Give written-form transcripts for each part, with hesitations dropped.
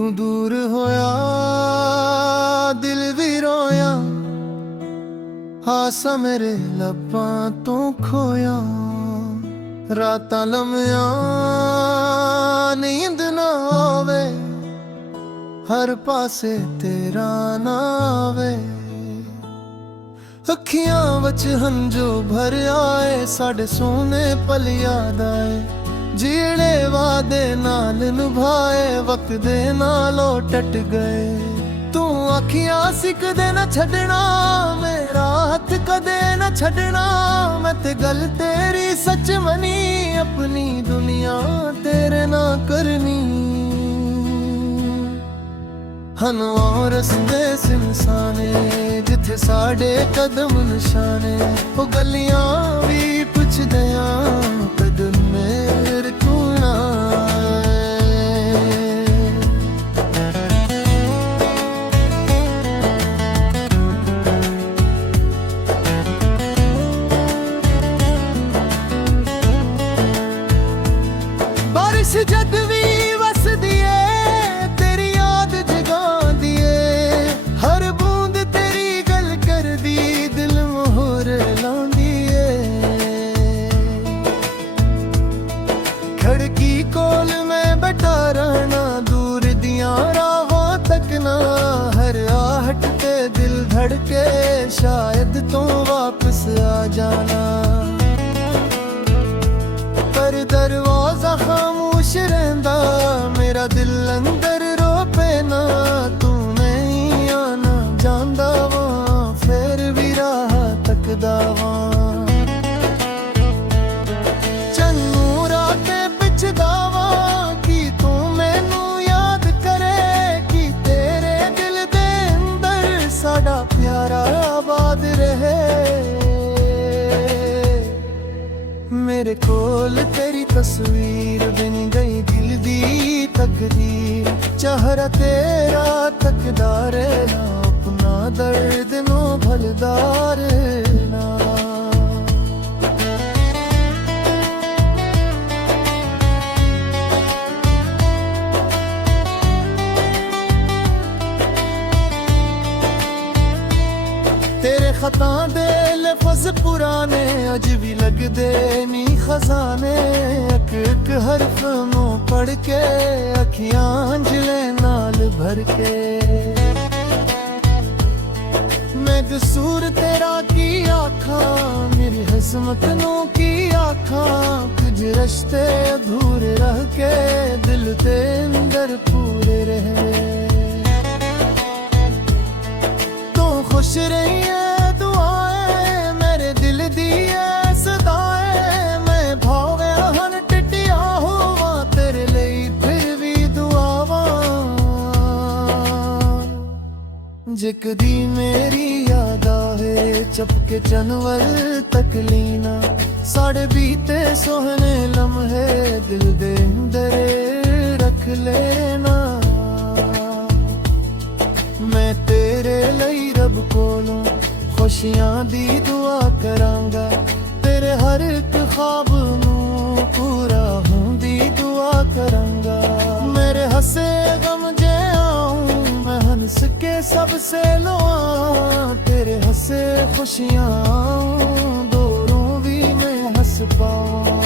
तू दूर होया दिल भी रोया, हासा मेरे लब्बां तो खोया। रातां लम्मियां नींद ना आवे, हर पासे तेरा ना आवे। अखियां विच हंझू भर आए, साडे सोने पल याद आए। जीणे वादे नाल निभाए, वक्त दे नालों टट गए। तू अखियां सी कदे ना छड़ना, मेरा हथ कदे ना छड़ना। मैं ते गल तेरी सच मनी, अपनी दुनिया तेरे ना करनी। हन और रस्ते सिमसाने, जिथे साडे कदम निशाने। ओ गलियां भी पुछदे कदम मेरे को ना बारिश जद भी वसदी है, तेरी याद जगांदी है। हर बूंद तेरी गल करदी, दिल मोहर लांदी है। खड़की कोल में बैठा रहना, दूर दियां राहों तकना। हर आहट ते दिल धड़के, शायद तू वापस आ जाना। पर दरवाजा खामोश रहंदा, मेरा दिल अंदर रो पैना। तू नहीं आना जांदा वां, फिर भी राह तकदा वां। चन्नू रातें पिछदा वां, कि तू मैनू याद करे। कि तेरे दिल दे अंदर साडा प्यारा आबाद रहे। मेरे कोल तेरी तस्वीर बन गई, दिल दी तकदीर। चेहरा तेरा तकदा रहना, अपना दर्द नो भलदा रहना। तेरे खतां दे लफ्ज़ पुराने, अज भी लगदे नी खजाने। एक एक हरफ नू पढ़ के, अखियां अंजले नाल भर के। मैं कसूर तेरा की आखा, मेरी किस्मत नू की आखा। कुछ रिश्ते अधूरे रह के, दिल दे अंदर पूरे रहे। तू खुश रही है दुआएं, मेरे दिल दी है सदाएं। मैं भावे हन टिटिया होवां, तेरे लिए फिर भी दुआवां। जे कदी मेरी याद आवे, चपके चनवल तक लीना। साढ़े बीते सोहने लम्हे, दिल दे अंदर रख लेना। मैं तेरे लिए रब कोलों खुशियां दी दुआ करांगा। तेरे हर एक ख्वाब नू पूरा होंदी दुआ करांगा। मेरे हसे गम जे आऊं, मैं हंस के सबसे लुआं। तेरे हसे खुशियां आऊं, दोनों भी मैं हंस पाऊं।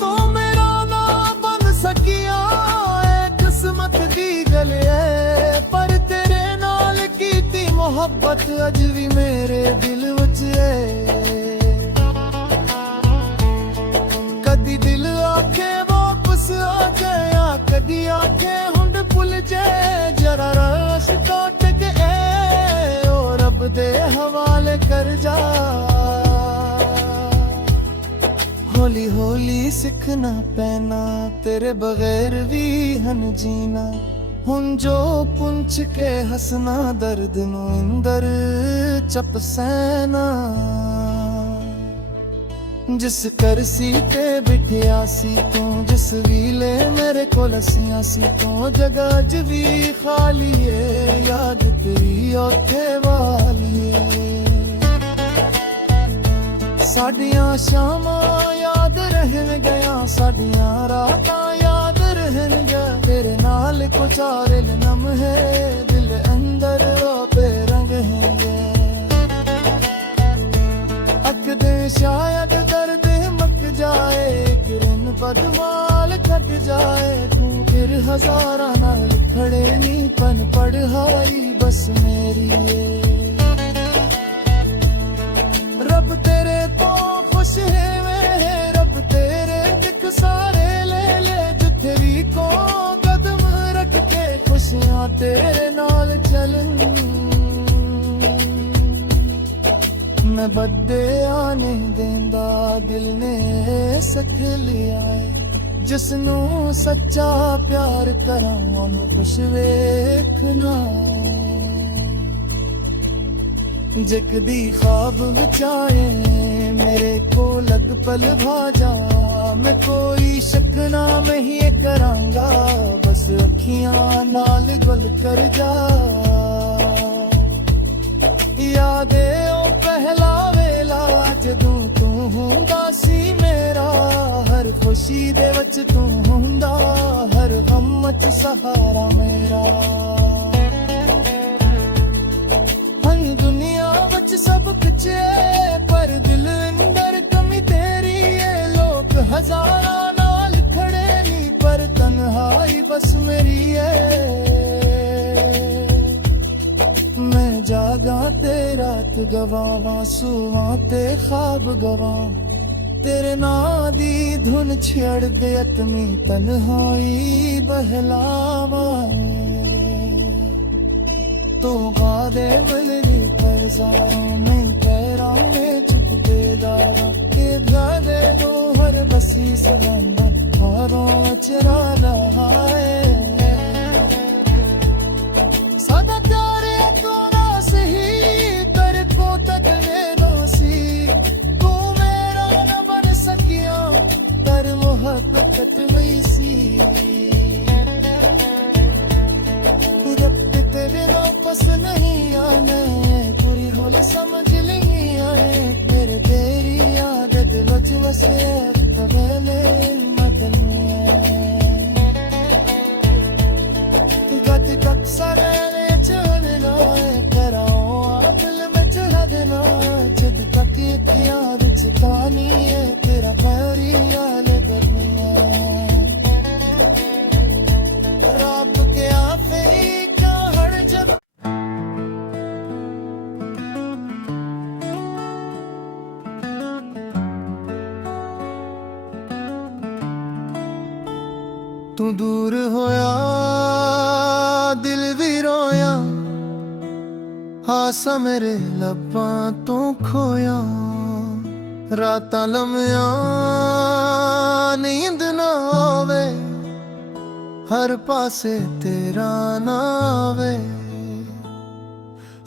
तो मेरा ना बन सकिया किस्मत दी गल है, पर तेरे नाल कीती मोहब्बत अज भी मेरे दिल विच है। कदी दिल आखे वापस आ जाया, कदी आखे हुंड भुल जाए। जरा रस काट के ओ रब दे हवाले कर जा। हौली हौली सिखना पैना, तेरे बगैर भी हन जीना। हुन जो पुंछ के हसना, दर्द नू अंदर चप सैना। जिस करसी ते बिठिया सी तू, जिस वीले मेरे कोल हसिया सी तू। जगह अज भी खाली है, याद तेरी औथे वाली है। साडियां शामां याद रहन गया, साडियां रातां याद रहन चार नम है दिल अंदर पे रंग हैंगे अकदे शायद दर्द मक जाए किरण बदमाल थक जाए तू फिर हजारा नाल खड़े नी पन पढ़ाई बस मेरी रब तेरे तो खुश है वे रब तेरे दिख सारे ले ले जिथे भी को कदम रख के खुशियां तेरे नाल चलन मैं बदे आने देंदा दिल ने सख लिया है जिसनू सच्चा प्यार करा ओनू खुश वेखना जकदी ख्वाब बचाए मेरे को लग पल भाजा मैं कोई शक ना मैं ही करांगा बस अखियां नाल गुल कर जा यादे ओ पहला वेला जदों तू हुंदा सी मेरा हर खुशी दे विच तू हुंदा हर गम विच सहारा मेरा हन दुनिया विच सब कुछ है पर दिल अंदर कमी तेरी है लोग हजारां नाल खड़े नी पर तन्हाई बस मेरी है मैं जागा ते रात गवावा सुवा ते ख्वाब गवा तेरे नां दी धुन छेड़ दे अतमी तन्हाई बहलावा तो गादे बलरी परजारों में पैरों में चुप बेदारा के ध्यादे वो हर बसी सगंदा हारों चरा रहा है सदा प्यारे तू ना सही कर को तकने सी तू मेरा न बन सकिया कर मोहब्बत में सी रब तेरे वापस नहीं आने पूरी होल समझ नहीं आए मेरे तेरी आदत लज वसे तगले मदने गत कक सारे चलना कराओ दिल में चढ़ा देना जब तक याद चितानी है तेरा पैरी याद करनी है रात के आफरी का हर जब तू दूर होया दिल भी रोया हासा मेरे लब्बां तो खोया रातां लम्मियां नींद ना आवे हर पासे तेरा ना आवे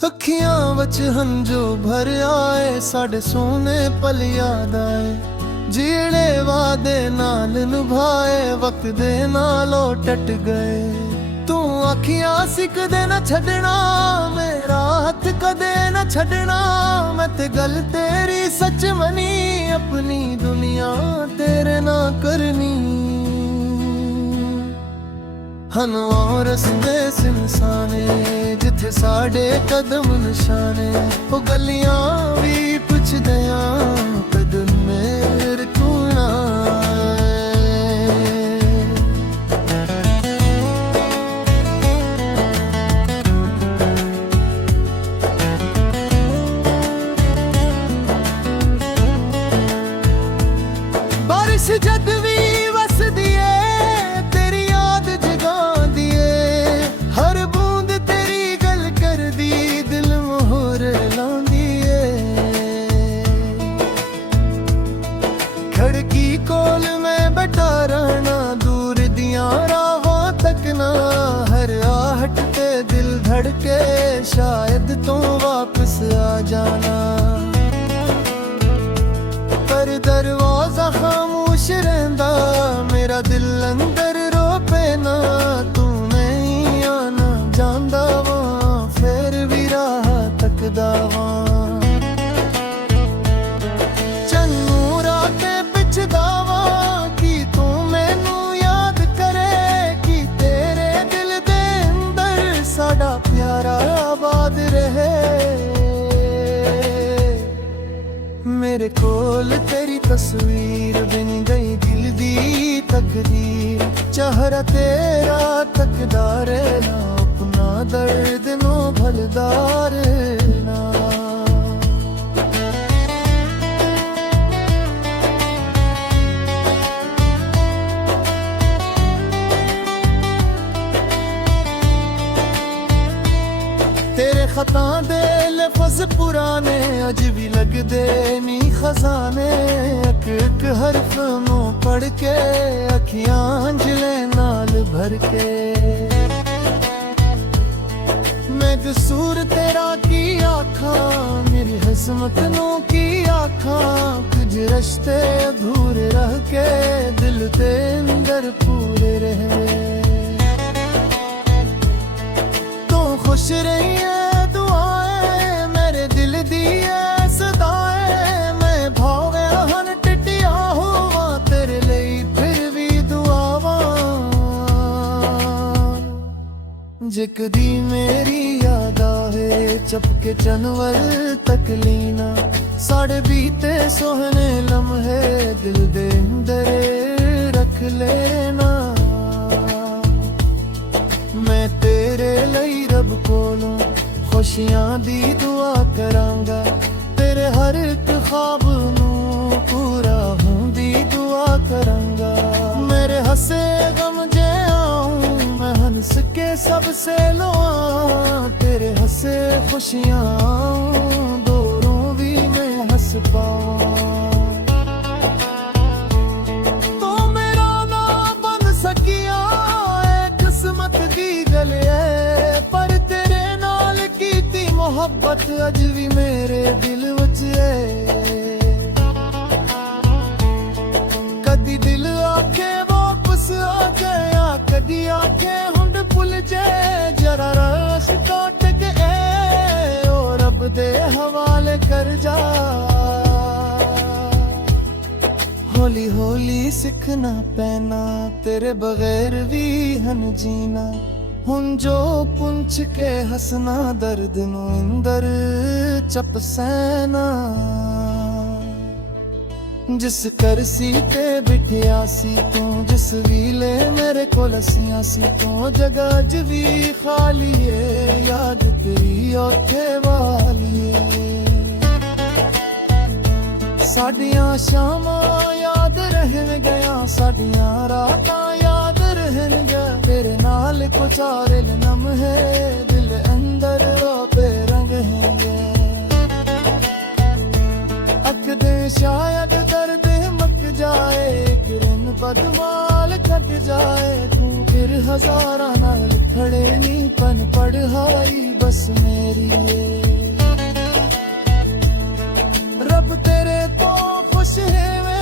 अखियां विच हंजू भर आए साडे सोने पल याद आए जीड़े वादे नाल निभाए वक्त दे नालों टट गए तू आखियां सी कदे न छड़ना मेरा हाथ कदे न छड़ना मैं ते गल तेरी सच मनी अपनी दुनिया तेरे ना करनी हन और रस्ते सिमसाने जिथे साडे कदम निशाने ओ गलियां भी पुछदे कदम मेरे तू ना बारिश जद भी वसदी है तेरी याद जगांदी है हर बूंद तेरी गल कर दी दिल मोहर लांदी है खड़की कोल में बैठा रहना दूर दियां राहों तक ना हर आहट ते दिल धड़के शायद तू वापस आ जाना पर दरवाजा खामोश रहंदा मेरा दिल अंदर रो पे ना तू नहीं आना जांदा वां फिर भी राह तकदा वां चन्नू राते पिछदा वां कि तू मैनू याद करे कि तेरे दिल दे मेरे कोल तेरी तस्वीर बन गई दिल दी तकदीर चेहरा तेरा तकदार ना अपना दर्द नो भलदार ना तेरे खतां दे लफ्ज़ पुराने अज भी लगदे नी खजाने एक एक हरफ नू पढ़ के अखियां अंजले नाल भर के मैं कसूर तेरा की आखा मेरी हसमत नू की आखा कुछ रिश्ते अधूरे रह के दिल दे अंदर पूरे रहे खुश रही है दुआएं मेरे दिल दी है सदाएं मैं भावे हन टिटिया हुआ तेरे लिए फिर भी दुआवां जे कदी मेरी याद आवे चपके चनवर तक लीना साढ़े बीते सोहने लम्हे दिल दे अंदर रख लेना मैं तेरे ਲਈ रब कोलों खुशियां दी दुआ करांगा तेरे हर एक ख्वाब नू पूरा होंदी दुआ करांगा मेरे हसे गम जे आऊं मैं हंस के सबसे लुआ तेरे हसे खुशियां दोनों भी मैं हंस पाऊं तो मेरा ना बन सकिया किस्मत दी गल है पर तेरे नाल कीती मोहब्बत अज भी मेरे दिल विच है कदी दिल आखे वापस आ गया कदी आखे हुंड भुल जाए जरा रस काट के ओ रब दे हवाले कर जा हौली हौली सिखना पैना तेरे बगैर भी हन जीना हुन जो पुंछ के हसना दर्द नू अंदर चप सैना जिस करसी ते बिठिया सी तू जिस वीले मेरे कोल असियां सी तू जगह अज भी खाली है याद तेरी औखे वाली साडियां शामां याद रहन गया साडियां रातां याद रहन गया तेरे नाल कुछ और नम है दिल अंदर रोपे रंग हैंगे अक दे शायद दर्द मक जाए किरण बदमाल कट जाए तू फिर हजारां नाल खड़े नी पन पढ़ाई बस मेरी रब तेरे तो खुश है वे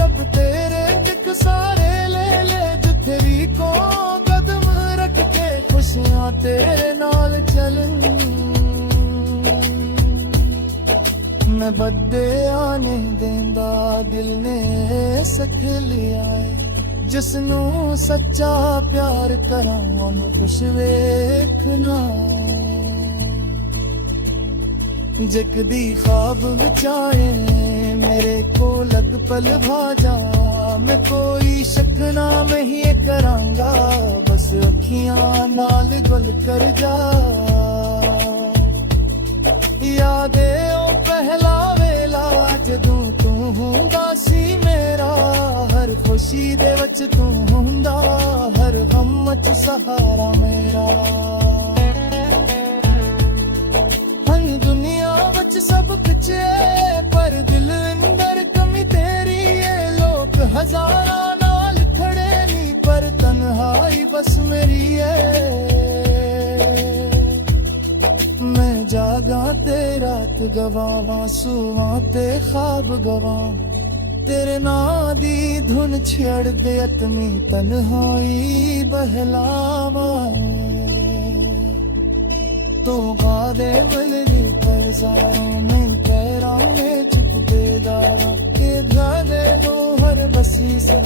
रब तेरे एक सारे ले ले जिथे भी को कदम रख के खुशियां तेरे नाल चलन मैं बदे आने देंदा दिल ने सख लिया है जिसनू सच्चा प्यार करां ओनू खुश वेखना जकदी ख्वाब बचाए मेरे को लग पल भाजा मैं कोई शक ना मैं ही करांगा बस अखियां नाल गुल कर जा यादे ओ पहला वेला जदू तू हुंदा सी मेरा हर खुशी दे वच तू हुंदा हर गम च सहारा मेरा सब कुछ है पर दिल अंदर कमी तेरी है लोग हजारा नाल खड़े नी पर तन्हाई बस मेरी है मैं जागा ते रात गवावां सुवां ते ख्वाब गवां तेरे नां दी धुन छेड़ दे अतमी तन्हाई बहलावां तो गादे मलरी पर जारों में पैरों में चुप बेदारों के ध्यान दे वो हर बसी से